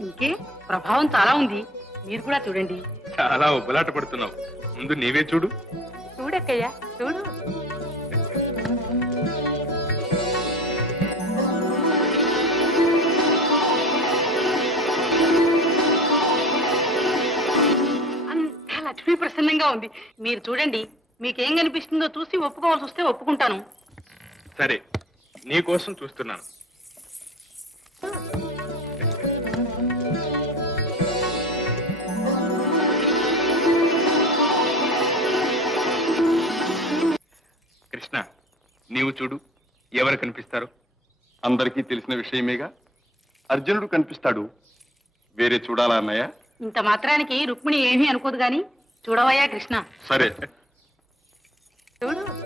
ఇంకే ప్రభావం చాలా ఉంది. మీరు కూడా చూడండి. చాలా ఉబ్బలాట పడుతున్నావు. ముందు నీవే చూడు. చూడక్కయ్యా చూడు. అంతా లక్ష్మీ ప్రసన్నంగా ఉంది. మీరు చూడండి. మీకేం కనిపిస్తుందో చూసి ఒప్పుకోవాల్సి వస్తే ఒప్పుకుంటాను. సరే, నీ కోసం చూస్తున్నాను. కృష్ణ, నీవు చూడు. ఎవరు కనిపిస్తారు? అందరికీ తెలిసిన విషయమేగా. అర్జునుడు కనిపిస్తాడు. వేరే చూడాలా అన్నయ్య? ఇంత మాత్రానికి రుక్మిణి ఏమీ అనుకోదు గాని చూడవయ్యా కృష్ణ. సరే. చూడు.